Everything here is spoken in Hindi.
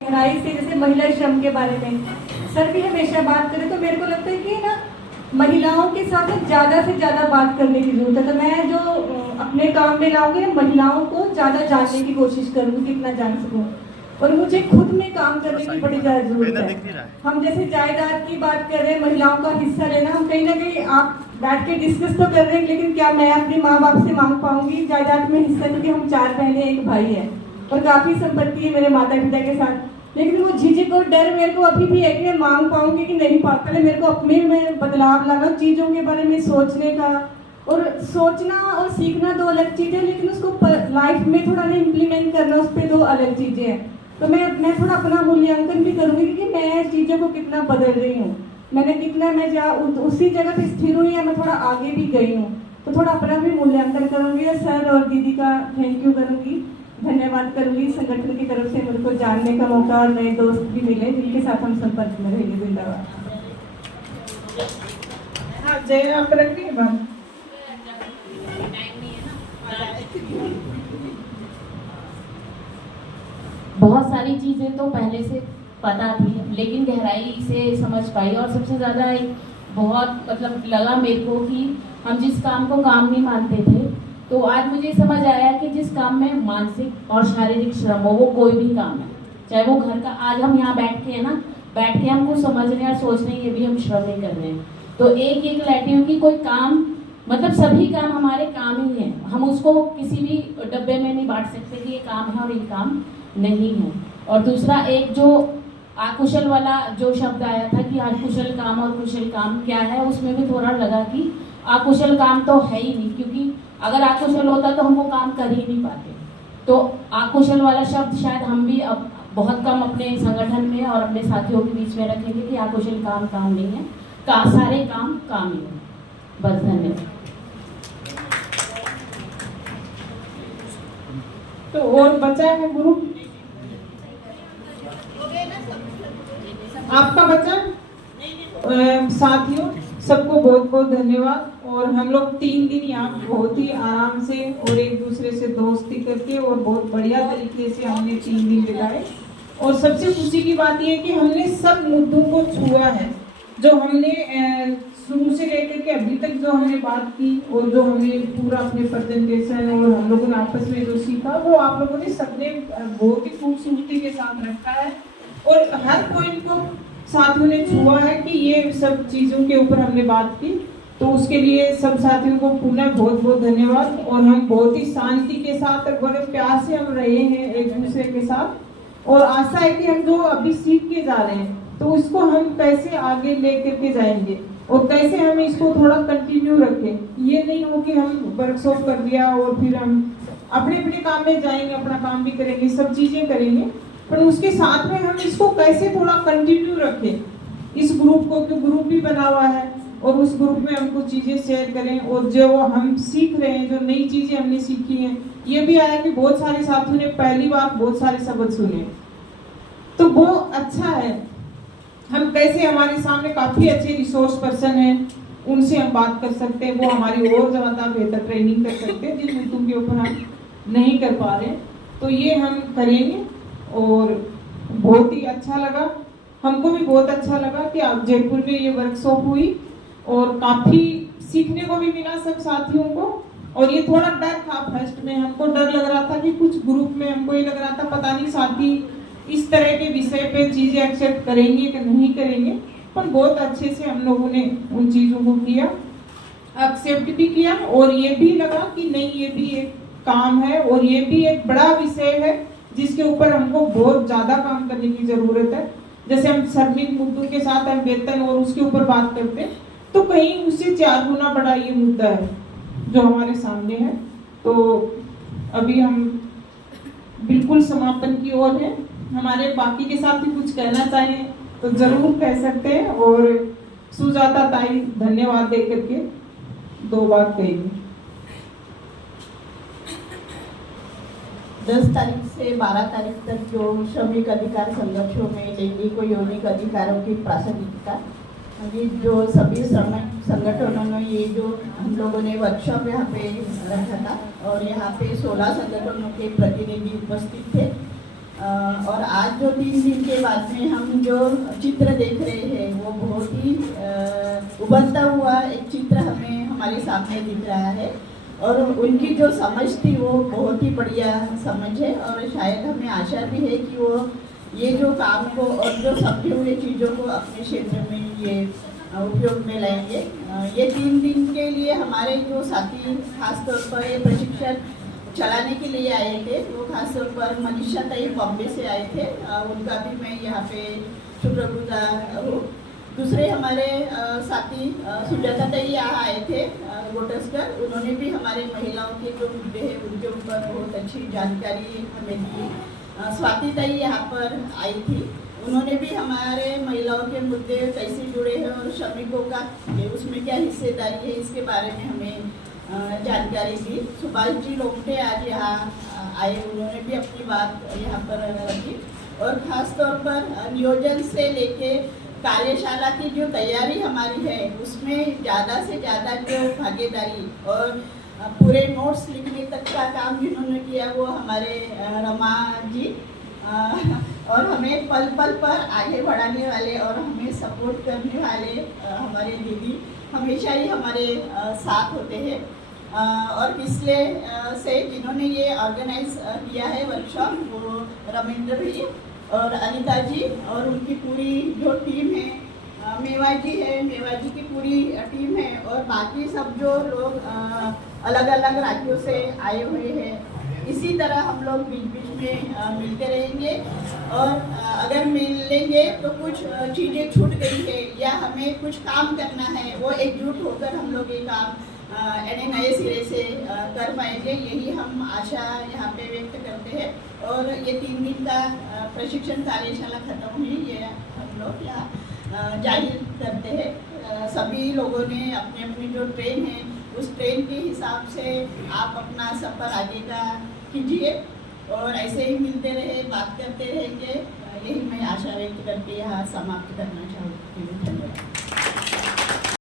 गहराई से, जैसे महिला श्रम के बारे में सर भी हमेशा बात करें, तो मेरे को लगता है कि ना महिलाओं के साथ ज़्यादा से ज़्यादा बात करने की जरूरत है। तो मैं जो अपने काम में लाऊंगी ना, महिलाओं को ज़्यादा जानने की कोशिश करूँगी जितना जान सकूँ। और मुझे खुद में काम करने की बड़ी ज़्यादा जरूरत है। हम जैसे जायदाद की बात कर रहे हैं, महिलाओं का हिस्सा लेना, हम कहीं ना कहीं आप बैठ के डिस्कस तो कर रहे हैं, लेकिन क्या मैं अपने माँ बाप से मांग पाऊंगी जायदाद में हिस्सा? क्योंकि हम 4 बहनें एक भाई है और काफ़ी संपत्ति है मेरे माता पिता के साथ। लेकिन वो झिझक और डर मेरे को अभी भी है कि मैं मांग पाऊंगी कि नहीं पा। पहले मेरे को अपने में बदलाव लाना, चीज़ों के बारे में सोचने का, और सोचना और सीखना दो अलग चीज़ें, लेकिन उसको लाइफ में थोड़ा नहीं इम्प्लीमेंट करना, उस पर 2 अलग चीज़ें हैं। तो मैं थोड़ा अपना मूल्यांकन भी करूँगी कि मैं चीज़ों को कितना बदल रही हूँ, मैंने कितना, मैं जहाँ उसी जगह पे स्थिर हुई या मैं थोड़ा आगे भी गई हूँ। तो थोड़ा अपना भी मूल्यांकन करूँगी और सर और दीदी का थैंक यू करूँगी, धन्यवाद करूँगी। संगठन की तरफ से मेरे को जानने का मौका और नए दोस्त भी मिले जिनके साथ हम संपर्क में रहेंगे। जिंदाबाद। हाँ जय, आप रखिए बात। बहुत सारी चीज़ें तो पहले से पता थी, लेकिन गहराई से समझ पाई। और सबसे ज़्यादा एक बहुत मतलब लगा मेरे को कि हम जिस काम को काम नहीं मानते थे, तो आज मुझे समझ आया कि जिस काम में मानसिक और शारीरिक श्रम हो, वो कोई भी काम है, चाहे वो घर का। आज हम यहाँ बैठ के है ना, बैठ के हम कुछ समझ रहे हैं और सोच रहे हैं, ये भी हम श्रम नहीं कर रहे हैं। तो एक लाती हूँ कि कोई काम, मतलब सभी काम हमारे काम ही हैं। हम उसको किसी भी डब्बे में नहीं बांट सकते कि ये काम है और ये काम नहीं है। और दूसरा, एक जो आकुशल वाला जो शब्द आया था कि आकुशल काम और कुशल काम क्या है, उसमें भी थोड़ा लगा कि आकुशल काम तो है ही नहीं, क्योंकि अगर आकुशल होता तो हम वो काम कर ही नहीं पाते। तो आकुशल वाला शब्द शायद हम भी अब बहुत कम अपने संगठन में और अपने साथियों के बीच में रखेंगे कि आकुशल काम काम नहीं है, सारे काम काम ही है। बस, धन्यवाद। तो और बचा है ग्रुप आपका बचा। साथियों सबको बहुत बहुत धन्यवाद। और हम लोग 3 दिन यहाँ बहुत ही आराम से और एक दूसरे से दोस्ती करके और बहुत बढ़िया तरीके से हमने 3 दिन बिताए। और सबसे खुशी की बात यह है कि हमने सब मुद्दों को छुआ है, जो हमने शुरू से लेकर के अभी तक जो हमने बात की, और जो हमने पूरा अपने प्रेजेंटेशन और हम लोगों ने आपस में जो सीखा, वो आप लोगों ने सबने बहुत ही खूबसूरती के साथ रखा है। और हर पॉइंट को साथियों ने छुआ है कि ये सब चीज़ों के ऊपर हमने बात की। तो उसके लिए सब साथियों को पुनः बहुत बहुत धन्यवाद। और हम बहुत ही शांति के साथ और बड़े प्यार से हम रहे हैं एक दूसरे के साथ। और आशा है कि हम जो अभी सीख के जा रहे हैं, तो उसको हम कैसे आगे ले करके जाएंगे और कैसे हम इसको थोड़ा कंटिन्यू रखें। ये नहीं हो कि हम वर्कशॉप कर दिया और फिर हम अपने अपने काम में जाएंगे, अपना काम भी करेंगे, सब चीज़ें करेंगे, पर उसके साथ में हम इसको कैसे थोड़ा कंटिन्यू रखें इस ग्रुप को, क्योंकि ग्रुप भी बना हुआ है और उस ग्रुप में हम कुछ चीज़ें शेयर करें। और जो हम सीख रहे हैं, जो नई चीज़ें हमने सीखी हैं, ये भी आया कि बहुत सारे साथियों ने पहली बार बहुत सारे शब्द सुने, तो वो अच्छा है। हम कैसे, हमारे सामने काफ़ी अच्छे रिसोर्स पर्सन हैं, उनसे हम बात कर सकते हैं, वो हमारी और ज़्यादा बेहतर ट्रेनिंग कर सकते हैं जिन मुद्दों के ऊपर हम नहीं कर पा रहे। तो ये हम करेंगे। और बहुत ही अच्छा लगा, हमको भी बहुत अच्छा लगा कि आप जयपुर में ये वर्कशॉप हुई और काफ़ी सीखने को भी मिला सब साथियों को। और ये थोड़ा डर था, फर्स्ट में हमको डर लग रहा था कि कुछ ग्रुप में हमको ये लग रहा था पता नहीं साथी इस तरह के विषय पे चीज़ें एक्सेप्ट करेंगे कि नहीं करेंगे, पर बहुत अच्छे से हम लोगों ने उन चीज़ों को किया, एक्सेप्ट भी किया। और ये भी लगा कि नहीं, ये भी एक काम है और ये भी एक बड़ा विषय है जिसके ऊपर हमको बहुत ज़्यादा काम करने की ज़रूरत है। जैसे हम श्रमिक मुद्दों के साथ हम वेतन और उसके ऊपर बात करते हैं, तो कहीं उससे 4 गुना बड़ा ये मुद्दा है जो हमारे सामने है। तो अभी हम बिल्कुल समापन की ओर हैं। हमारे बाकी के साथ भी कुछ कहना चाहें तो ज़रूर कह सकते हैं। और सुजाता ताई धन्यवाद दे करके 2 बात कहेंगे। 10 तारीख से 12 तारीख तक जो श्रमिक अधिकार संघर्षों में लैंगिक व यौनिक अधिकारों की प्रासंगिकता, ये जो सभी श्रमिक संगठनों ने ये जो हम लोगों ने वर्कशॉप यहाँ पे रखा था, और यहाँ पे 16 संगठनों के प्रतिनिधि उपस्थित थे। और आज जो 3 दिन के बाद में हम जो चित्र देख रहे हैं वो बहुत ही उभरता हुआ एक चित्र हमें हमारे सामने दिख रहा है। और उनकी जो समझ थी वो बहुत ही बढ़िया समझ है, और शायद हमें आशा भी है कि वो ये जो काम को और जो समझे हुए चीज़ों को अपने क्षेत्र में ये उपयोग में लाएंगे। ये 3 दिन के लिए हमारे जो साथी खासतौर पर ये प्रशिक्षण चलाने के लिए आए थे, वो खासतौर पर मनीषा ताई बॉम्बे से आए थे, उनका भी मैं यहाँ पे शुक्रगुजार हूँ। दूसरे हमारे साथी सुजाता ताई यहाँ आए थे गोटसकर, उन्होंने भी हमारे महिलाओं के जो मुद्दे हैं उनके ऊपर बहुत अच्छी जानकारी हमें दी। स्वाति ताई यहाँ पर आई थी, उन्होंने भी हमारे महिलाओं के मुद्दे कैसे जुड़े हैं और श्रमिकों का उसमें क्या हिस्सेदारी है इसके बारे में हमें जानकारी दी। सुभाष जी लोमटे आज यहाँ आए, उन्होंने भी अपनी बात यहाँ पर रखी। और ख़ास तौर पर नियोजन से लेके कार्यशाला की जो तैयारी हमारी है उसमें ज़्यादा से ज़्यादा जो भागीदारी और पूरे नोट्स लिखने तक का काम जिन्होंने किया वो हमारे रमा जी, और हमें पल पल पर आगे बढ़ाने वाले और हमें सपोर्ट करने वाले हमारे दीदी हमेशा ही हमारे साथ होते हैं। और पिछले से जिन्होंने ये ऑर्गेनाइज किया है वर्कशॉप वो रमेंद्र भाई और अनिता जी और उनकी पूरी जो टीम है, मेवा जी है, मेवा जी की पूरी टीम है, और बाकी सब जो लोग अलग अलग राज्यों से आए हुए हैं। इसी तरह हम लोग बीच बीच में मिलते रहेंगे, और अगर मिलेंगे तो कुछ चीज़ें छूट गई है या हमें कुछ काम करना है, वो एकजुट होकर हम लोग ये काम नए सिरे से कर पाएंगे, यही हम आशा यहाँ पे व्यक्त करते हैं। और ये 3 दिन का प्रशिक्षण कार्यशाला खत्म हुई, ये हम लोग यहाँ जाहिर करते हैं। सभी लोगों ने अपनी अपनी जो ट्रेन है उस ट्रेन के हिसाब से आप अपना सफ़र आगे का कीजिए, और ऐसे ही मिलते रहे, बात करते रहेंगे, यही मैं आशा व्यक्त करके यहाँ समाप्त करना चाहूँगी। धन्यवाद।